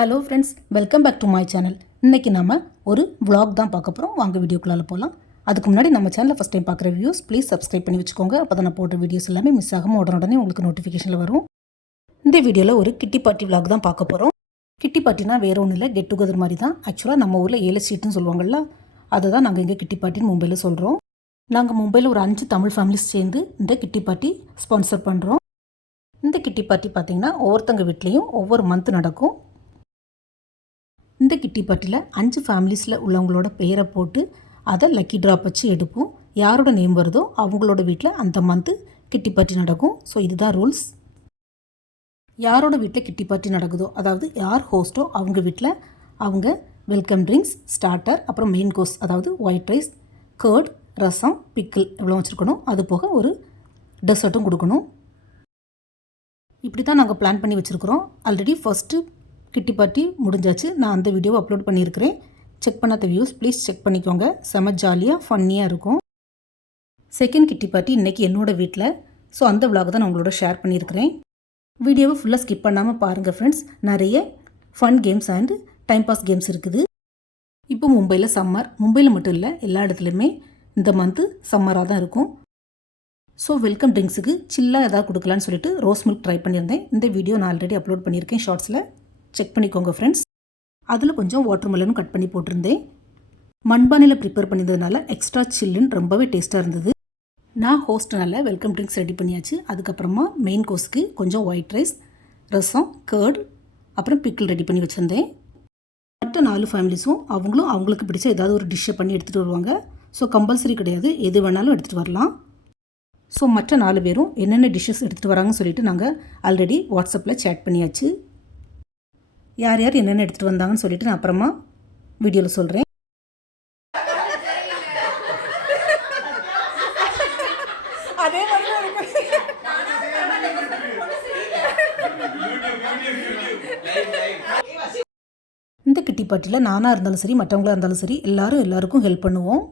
Hello friends, welcome back to my channel. இன்றைக்கி நம்ம ஒரு vlog தான் பார்க்க போகிறோம். வாங்க வீடியோக்குள்ளால போகலாம். அதுக்கு முன்னாடி நம்ம சேனலில் ஃபஸ்ட் டைம் பார்க்குற வியூஸ் ப்ளீஸ் சப்ஸ்கிரைப் பண்ணி வச்சுக்கோங்க. அப்போ தான் நான் போடுற வீடியோஸ் எல்லாமே மிஸ் ஆகாமல் உடனே உங்களுக்கு நோட்டிஃபிகேஷனில் வரும். இந்த வீடியோவில் ஒரு கிட்டி பார்ட்டி vlog தான் பார்க்க போகிறோம். கிட்டி பார்ட்டினா வேறு ஒன்றும் இல்லை, கெட் டுகெதர் மாதிரி தான். ஆக்சுவலாக நம்ம ஊரில் 7 ஸ்ட்ரீட்னு சொல்லுவாங்கள்ல, அதை தான் நாங்கள் இங்கே கிட்டி பார்ட்டின்னு மும்பையில் சொல்கிறோம். நாங்கள் மும்பையில் ஒரு 5 தமிழ் ஃபேமிலிஸ் சேர்ந்து இந்த கிட்டி பார்ட்டி ஸ்பான்சர் பண்ணுறோம். இந்த கிட்டி பார்ட்டி பார்த்திங்கன்னா ஒவ்வொருத்தங்க வீட்லேயும் ஒவ்வொரு மந்த் நடக்கும். இந்த கிட்டி பார்ட்டியில் 5 ஃபேமிலிஸில் உள்ளவங்களோட பெயரை போட்டு அதை லக்கி ட்ராப் வச்சு எடுப்போம். யாரோட நேம் வருதோ அவங்களோட வீட்டில் அந்த மந்த்து கிட்டி பார்ட்டி நடக்கும். ஸோ இதுதான் ரூல்ஸ். யாரோட வீட்டில் கிட்டி பார்ட்டி நடக்குதோ, அதாவது யார் ஹோஸ்ட்டோ அவங்க வீட்டில் அவங்க வெல்கம் ட்ரிங்க்ஸ், ஸ்டார்டர், அப்புறம் மெயின் கோர்ஸ், அதாவது ஒயிட் ரைஸ், கர்ட், ரசம், பிக்கிள் எவ்வளோ வச்சுருக்கணும். அது போக ஒரு டெசர்ட்டும் கொடுக்கணும். இப்படி தான் நாங்கள் பிளான் பண்ணி வச்சுருக்குறோம். ஆல்ரெடி ஃபஸ்ட்டு கிட்டி பார்ட்டி முடிஞ்சாச்சு. நான் அந்த வீடியோவை அப்லோட் பண்ணியிருக்கிறேன். செக் பண்ணாத வியூஸ் ப்ளீஸ் செக் பண்ணிக்கோங்க. செம ஜாலியாக ஃபன்னியாக இருக்கும். செகண்ட் கிட்டி பார்ட்டி இன்றைக்கி என்னோடய வீட்டில். ஸோ அந்த விலாக் தான் நான் உங்களோட ஷேர் பண்ணியிருக்கிறேன். வீடியோவை ஃபுல்லாக ஸ்கிப் பண்ணாமல் பாருங்கள் ஃப்ரெண்ட்ஸ். நிறைய fun games and time pass games இருக்குது. இப்போ மும்பையில் சம்மர். மும்பையில் மட்டும் இல்லை, எல்லா இடத்துலையுமே இந்த மந்த்து சம்மராக தான் இருக்கும். ஸோ வெல்கம் ட்ரிங்க்ஸுக்கு சில்லாக எதாவது கொடுக்கலான்னு சொல்லிட்டு ரோஸ் மில்க் ட்ரை பண்ணியிருந்தேன். இந்த வீடியோ நான் ஆல்ரெடி அப்லோட் பண்ணியிருக்கேன் ஷார்ட்ஸில். செக் பண்ணிக்கோங்க ஃப்ரெண்ட்ஸ். அதில் கொஞ்சம் வாட்டர் மெலனும் கட் பண்ணி போட்டிருந்தேன். மண்பானையில் ப்ரிப்பேர் பண்ணியிருந்ததுனால எக்ஸ்ட்ரா சில்லுன்னு ரொம்பவே டேஸ்ட்டாக இருந்தது. நான் ஹோஸ்ட்னால வெல்கம் ட்ரிங்க்ஸ் ரெடி பண்ணியாச்சு. அதுக்கப்புறமா மெயின் கோர்ஸ்க்கு கொஞ்சம் ஒயிட் ரைஸ், ரசம், கர்ட், அப்புறம் பிக்கிள் ரெடி பண்ணி வச்சுருந்தேன். மற்ற 4 ஃபேமிலிஸும் அவங்களும் அவங்களுக்கு பிடிச்ச ஏதாவது ஒரு டிஷ்ஷை பண்ணி எடுத்துகிட்டு வருவாங்க. ஸோ கம்பல்சரி கிடையாது, எது வேணாலும் எடுத்துகிட்டு வரலாம். ஸோ மற்ற 4 பேரும் என்னென்ன டிஷ்ஷஸ் எடுத்துகிட்டு வராங்கன்னு சொல்லிட்டு நாங்கள் ஆல்ரெடி வாட்ஸ்அப்பில் சேட் பண்ணியாச்சு. யார் யார் என்னென்ன எடுத்துகிட்டு வந்தாங்கன்னு சொல்லிட்டு நான் அப்புறமா வீடியோவில் சொல்கிறேன். அதே இந்த கிட்டி பார்ட்டியில் நானாக இருந்தாலும் சரி, மற்றவங்களாக இருந்தாலும் சரி, எல்லாருக்கும் ஹெல்ப் பண்ணுவோம்.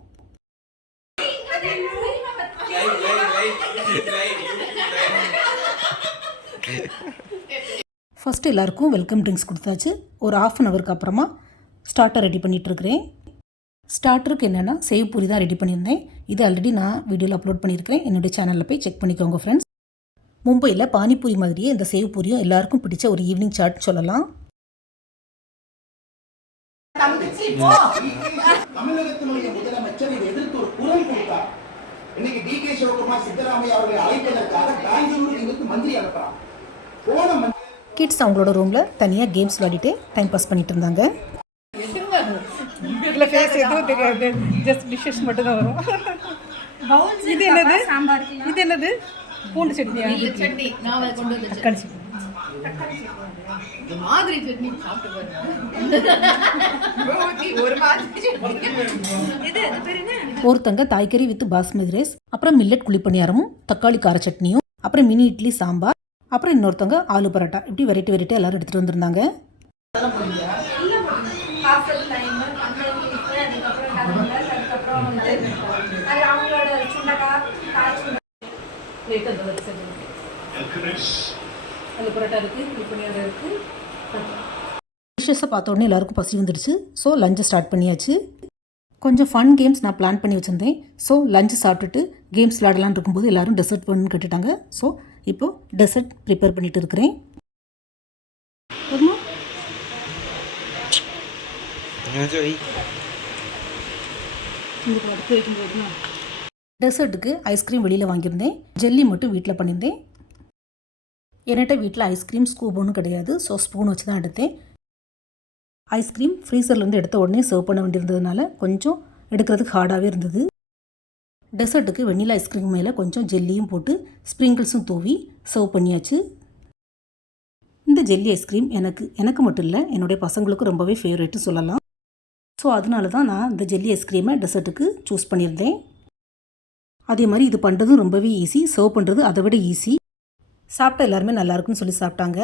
ஃபஸ்ட்டு எல்லாருக்கும் வெல்கம் ட்ரிங்க்ஸ் கொடுத்தாச்சு. ஒரு 1/2 ஹவருக்கு அப்புறமா ஸ்டார்டர் ரெடி பண்ணிகிட்ருக்கிறேன். ஸ்டார்டருக்கு என்னென்னா சேவ் பூரி தான் ரெடி பண்ணியிருந்தேன். இது ஆல்ரெடி நான் வீடியோவில் அப்லோட் பண்ணியிருக்கிறேன். என்னுடைய சேனலில் போய் செக் பண்ணிக்கோங்க ஃப்ரெண்ட்ஸ். மும்பையில் பானிபூரி மாதிரியே இந்த சேவ் பூரியும் எல்லாருக்கும் பிடிச்ச ஒரு ஈவினிங் சாட் சொல்லலாம். தமிழகத்தினுடைய முதலமைச்சர் இதை எதிர்த்து ஒரு குரல் கொடுத்தார். இன்னைக்கு டிகே சிவகுமார் சித்தராமையா அவர்களை அழைப்பதற்காக பெங்களூருக்கு மந்திரி அனுப்புறான். போன கிட்ஸ் அவங்களோட ரூமில் தனியாக கேம்ஸ் விளையாடிட்டு டைம் பாஸ் பண்ணிட்டு இருந்தாங்க. இதில் ஃபேஸ் எதுவும் தெரியாது, ஜஸ்ட் டிஷ்ஷஸ் மட்டும் தான் வரும். இது என்னது? சாம்பார். இது என்னது? பூண்டு சட்னியா? சட்னி நான் கொண்டு வந்து தக்காளி சட்னி. மாதிரி சட்னி சாப்பிட்டு ஒரு மாதிரி இது பேர் என்ன? ஒருத்தங்க தாய்கறி வித் பாஸ்மதி ரைஸ், அப்புறம் மில்லட் குழிப்பணியாரமும் தக்காளி கார சட்னியும், அப்புறம் மினி இட்லி சாம்பார், அப்புறம் இன்னொருத்தவங்க ஆலு பரோட்டா. இப்படி வெரைட்டி எல்லாரும் எடுத்துகிட்டு வந்திருந்தாங்க. டிஷ்ஷஸை பார்த்த உடனே எல்லாருக்கும் பசி வந்துடுச்சு. ஸோ லஞ்சை ஸ்டார்ட் பண்ணியாச்சு. கொஞ்சம் ஃபன் கேம்ஸ் நான் பிளான் பண்ணி வச்சுருந்தேன். ஸோ லஞ்சு சாப்பிட்டுட்டு கேம்ஸ் விளையாடலான்னு இருக்கும்போது எல்லோரும் டெசர்ட் பண்ணு கேட்டுட்டாங்க. ஸோ இப்போது டெசர்ட் ப்ரிப்பேர் பண்ணிட்டு இருக்கிறேன். டெசர்ட்டுக்கு ஐஸ்கிரீம் வெளியில் வாங்கியிருந்தேன். ஜெல்லி மட்டும் வீட்டில் பண்ணியிருந்தேன். என்கிட்ட வீட்டில் ஐஸ்கிரீம் ஸ்கூப் ஒன்றும் கிடையாது. ஸோ ஸ்பூன் வச்சு தான் எடுத்தேன். ஐஸ்கிரீம் ஃப்ரீசர்லேருந்து எடுத்த உடனே சர்வ் பண்ண வேண்டியிருந்ததுனால கொஞ்சம் எடுக்கிறதுக்கு ஹார்டாகவே இருந்தது. டெசர்ட்டுக்கு வெண்ணிலா ஐஸ்கிரீம் மேலே கொஞ்சம் ஜெல்லியும் போட்டு ஸ்ப்ரிங்கிள்ஸும் தூவி சர்வ் பண்ணியாச்சு. இந்த ஜெல்லி ஐஸ்கிரீம் எனக்கு மட்டும் இல்லை, என்னுடைய பசங்களுக்கும் ரொம்பவே ஃபேவரேட்டு சொல்லலாம். ஸோ அதனால தான் நான் இந்த ஜெல்லி ஐஸ்கிரீமை டெசர்ட்டுக்கு சூஸ் பண்ணியிருந்தேன். அதே மாதிரி இது பண்ணுறதும் ரொம்பவே ஈஸி, சர்வ் பண்ணுறது அதை விட ஈஸி. சாப்பிட்டா எல்லாருமே நல்லாயிருக்குன்னு சொல்லி சாப்பிட்டாங்க.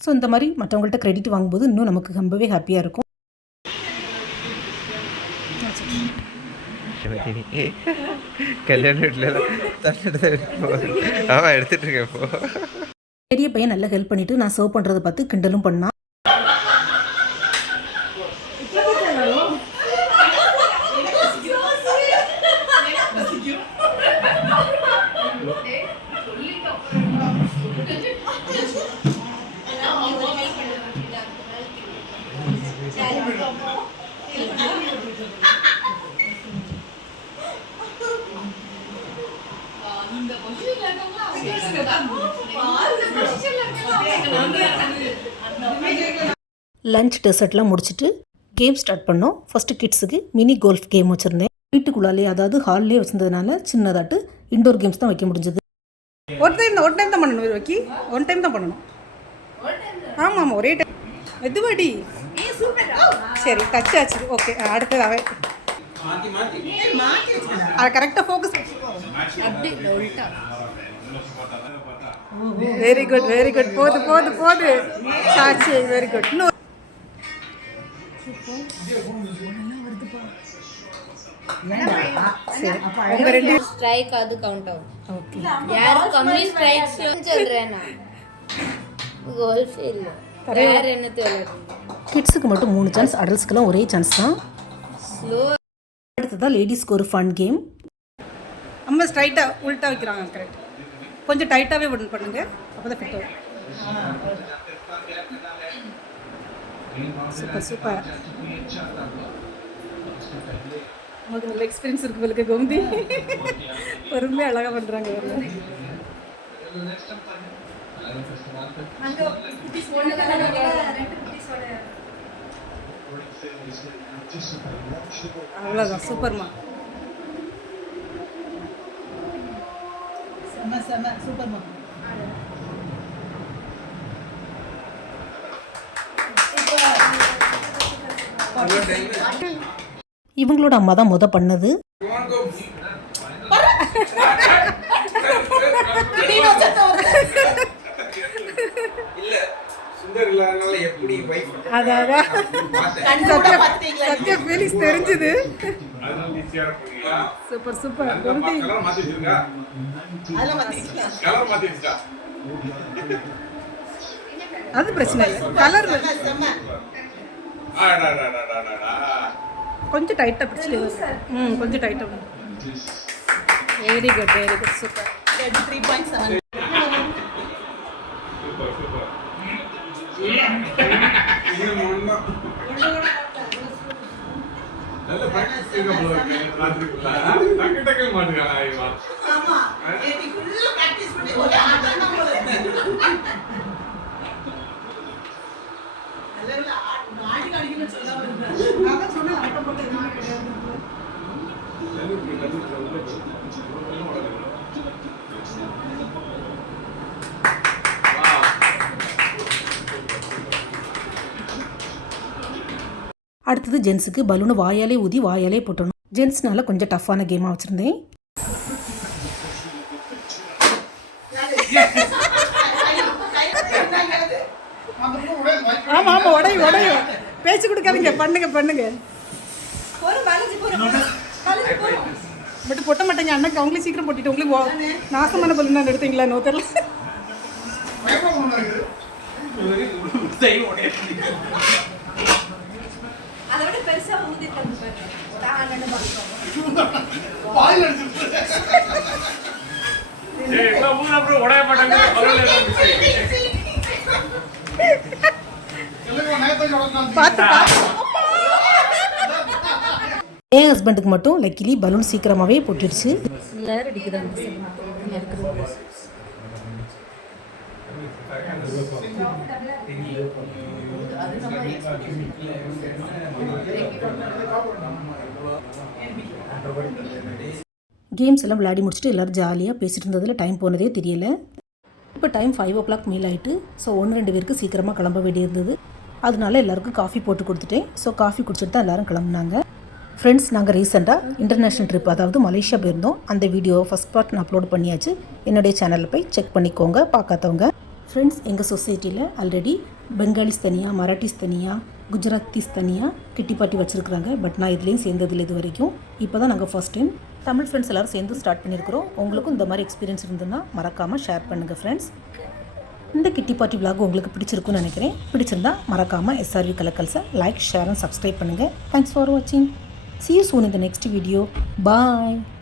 ஸோ இந்த மாதிரி மற்றவங்கள்ட்ட கிரெடிட் வாங்கும்போது இன்னும் நமக்கு ரொம்பவே ஹாப்பியாக இருக்கும். கல்யாண வீட்டில் எடுத்துட்டு இருக்கேன். பெரிய பையன் நல்லா ஹெல்ப் பண்ணிவிட்டு நான் சர்வ் பண்ணுறதை பார்த்து கிண்டலும் பண்ணான். லஞ்ச் டெசர்ட்லாம் முடிச்சுட்டு கேம் ஸ்டார்ட் பண்ணோம். ஃபஸ்ட்டு கிட்ஸுக்கு மினி கோல்ஃப் கேம் வச்சுருந்தேன். வீட்டுக்குள்ளாலே அதாவது ஹால்லே வச்சுருந்ததுனால சின்னதாட்டு இண்டோர் கேம்ஸ் தான் வைக்க முடிஞ்சது. ஒரு டைம் தான் பண்ணணும் வைக்கி. ஒன் டைம் தான் பண்ணணும். ஆமாம் ஆமாம் ஒரே டைம். எதுவாடி சரி டச் ஆச்சு. ஓகே அடுத்தது அவன் அதை கரெக்டாக focus. Very good very good. போது போது போது சாட்சி. Very good. இன்னும் சரி உங்க ரெண்டு ஸ்ட்ரைக் அது கவுண்ட் ஆகும். ஓகே யாரு கம்மி ஸ்ட்ரைக்ஸ் சொல்றேன் நான். கோல்ஃப் இல்ல வேற என்ன தெரியும். கிட்ஸுக்கு மட்டும் 3 சான்ஸ், அடல்ட்ஸ்க்கெல்லாம் ஒரே சான்ஸ் தான். ஸ்லோ. அடுத்ததான் லேடிஸ்க்கு ஒரு ஃபன் கேம். நம்ம ஸ்ட்ரைட்டாக உள்ட்டா வைக்கிறாங்க. கரெக்ட். கொஞ்சம் டைட்டாகவே பண்ணுங்க அப்போ தான் ஃபிட் ஆகும். Super super. உங்களுக்கு நல்ல எக்ஸ்பீரியன்ஸ் இருக்கு உங்களுக்கு கோமதி. பொறுமையாக அழகாக பண்ணுறாங்க. அவ்வளோதான் சூப்பர்மா. சூப்பர்மா. இவங்களோட அம்மா தான் பண்ணது. சத்யா ஃபீலிங்ஸ் தெரிஞ்சுது. Super super. அது பிரச்சனை இல்லை. கலர் கொஞ்சம் டைட்டாக பிடிச்சிட்டு கொஞ்சம் டைட்டாக. Very good very good. Super. 3.7. அடுத்தது ஜென்ஸுக்கு பலூனை வாயாலே ஊதி வாயாலே போட்டணும். ஜென்ஸ்னால கொஞ்சம் டஃப்பான கேமாக வச்சுருந்தேன். ஆமாம் ஆமாம் உடையும். பேச்சு கொடுக்காதீங்க. பண்ணுங்க பண்ணுங்க. பட் பொட்ட மாட்டேங்க. அண்ணக்கு அவங்களே சீக்கிரம் போட்டுட்டு உங்களுக்கு நாசமான பலூன் தான் எடுத்தீங்களா? நோ தெரியல. அதை விட பெருசா ஊதி தந்து என் ஹஸ்பண்டுக்கு மட்டும் லக்கிலி பலூன் சீக்கிரமாகவே போட்டுடுச்சு. கேம்ஸ் எல்லாம் விளையாடி முடிச்சுட்டு எல்லோரும் ஜாலியாக பேசிட்டு இருந்ததில் டைம் போனதே தெரியலை. இப்போ டைம் 5 o'clock மேல் ஆகிட்டு. ஸோ 1-2 பேருக்கு சீக்கிரமாக கிளம்ப வேண்டியிருந்தது. அதனால எல்லாருக்கும் காஃபி போட்டு கொடுத்துட்டேன். ஸோ காஃபி குடிச்சிட்டு தான் எல்லோரும் கிளம்புனாங்க. ஃப்ரெண்ட்ஸ், நாங்கள் ரீசெண்டாக இன்டர்நேஷ்னல் ட்ரிப் அதாவது மலேசியா போயிருந்தோம். அந்த வீடியோ ஃபஸ்ட் பார்ட் நான் அப்லோட் பண்ணியாச்சு. என்னுடைய சேனலில் போய் செக் பண்ணிக்கோங்க பார்க்காதவங்க. ஃப்ரெண்ட்ஸ், எங்கள் சொசைட்டியில் ஆல்ரெடி பெங்காலிஸ் தனியாக, மராட்டிஸ் தனியாக, குஜராத்திஸ் தனியாக கிட்டி பார்ட்டி வச்சுருக்குறாங்க. பட் நான் இதுலேயும் சேர்ந்ததில்லை இது வரைக்கும். இப்போ தான் நாங்கள் ஃபர்ஸ்ட் டைம் தமிழ் ஃப்ரெண்ட்ஸ் எல்லோரும் சேர்ந்து ஸ்டார்ட் பண்ணியிருக்கிறோம். உங்களுக்கும் இந்த மாதிரி எக்ஸ்பீரியன்ஸ் இருந்ததுன்னா மறக்காமல் ஷேர் பண்ணுங்கள் ஃப்ரெண்ட்ஸ். இந்த கிட்டி பார்ட்டி விலாக் உங்களுக்கு பிடிச்சிருக்குன்னு நினைக்கிறேன். பிடிச்சிருந்தா மறக்காமல் SRV கலக்கல்ஸை லைக், ஷேர் அண்ட் சப்ஸ்கிரைப் பண்ணுங்கள். தேங்க்ஸ் ஃபார் வாட்சிங். See you soon in the next video. Bye.